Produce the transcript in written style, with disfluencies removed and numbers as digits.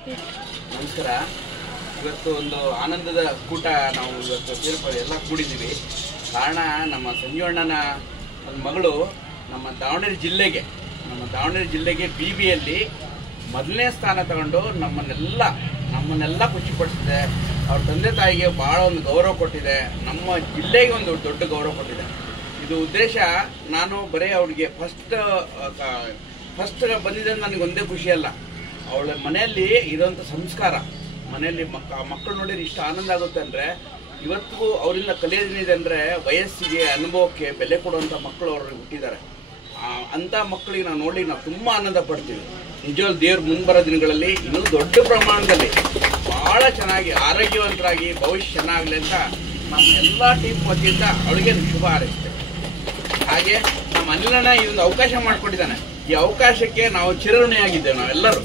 ನಮಸ್ಕಾರ. ಇವತ್ತು ಒಂದು ಆನಂದದ ಕೂಟ ನಾವು ಇವತ್ತು ಸೇರ್ಪಡೆ ಎಲ್ಲ ಕೂಡಿದ್ದೀವಿ. ಕಾರಣ ನಮ್ಮ ಸಂಜೀವಣ್ಣನ ಒಂದು ಮಗಳು ನಮ್ಮ ದಾವಣಗೆರೆ ಜಿಲ್ಲೆಗೆ BBಯಲ್ಲಿ ಮೊದಲನೇ ಸ್ಥಾನ ತಗೊಂಡು ನಮ್ಮನ್ನೆಲ್ಲ ಖುಷಿಪಡಿಸಿದೆ. ಅವ್ರ ತಂದೆ ತಾಯಿಗೆ ಭಾಳ ಒಂದು ಗೌರವ ಕೊಟ್ಟಿದೆ. ನಮ್ಮ ಜಿಲ್ಲೆಗೆ ಒಂದು ದೊಡ್ಡ ಗೌರವ ಕೊಟ್ಟಿದೆ. ಇದು ಉದ್ದೇಶ ನಾನು ಬರೀ ಅವ್ರಿಗೆ ಫಸ್ಟ್ ಬಂದಿದ್ದರೆ ನನಗೆ ಒಂದೇ ಖುಷಿ ಅಲ್ಲ, ಅವಳ ಮನೆಯಲ್ಲಿ ಇರೋಂಥ ಸಂಸ್ಕಾರ, ಮನೆಯಲ್ಲಿ ಮಕ್ಕಳು ನೋಡಿದ್ರೆ ಇಷ್ಟು ಆನಂದ ಆಗುತ್ತೆ ಅಂದರೆ, ಇವತ್ತಿಗೂ ಅವರಿಂದ ಕಲಿಯೋದೇನಿದೆ ಅಂದರೆ ವಯಸ್ಸಿಗೆ ಅನುಭವಕ್ಕೆ ಬೆಲೆ ಕೊಡುವಂಥ ಮಕ್ಕಳು ಅವ್ರಿಗೆ ಹುಟ್ಟಿದ್ದಾರೆ. ಅಂಥ ಮಕ್ಕಳಿಗೆ ನಾವು ನೋಡಿ ನಾವು ತುಂಬ ಆನಂದ ಪಡ್ತೀವಿ. ನಿಜವಾಗ್ಲೂ ದೇವ್ರ ಮುಂಬರೋ ದಿನಗಳಲ್ಲಿ ಇನ್ನೂ ದೊಡ್ಡ ಪ್ರಮಾಣದಲ್ಲಿ ಭಾಳ ಚೆನ್ನಾಗಿ ಆರೋಗ್ಯವಂತರಾಗಿ ಭವಿಷ್ಯ ಚೆನ್ನಾಗಲಿ ಅಂತ ನಮ್ಮ ಎಲ್ಲ ಟೀಮ್ ವತಿಯಿಂದ ಅವಳಿಗೆ ಶುಭ ಹಾರೈಸ್ತೇವೆ. ಹಾಗೆ ನಮ್ಮ ಅನಿಲಣ್ಣ ಈ ಒಂದು ಅವಕಾಶ ಮಾಡಿಕೊಟ್ಟಿದ್ದಾನೆ. ಈ ಅವಕಾಶಕ್ಕೆ ನಾವು ಚಿರಋಣಿಯಾಗಿದ್ದೇವೆ ನಾವೆಲ್ಲರೂ.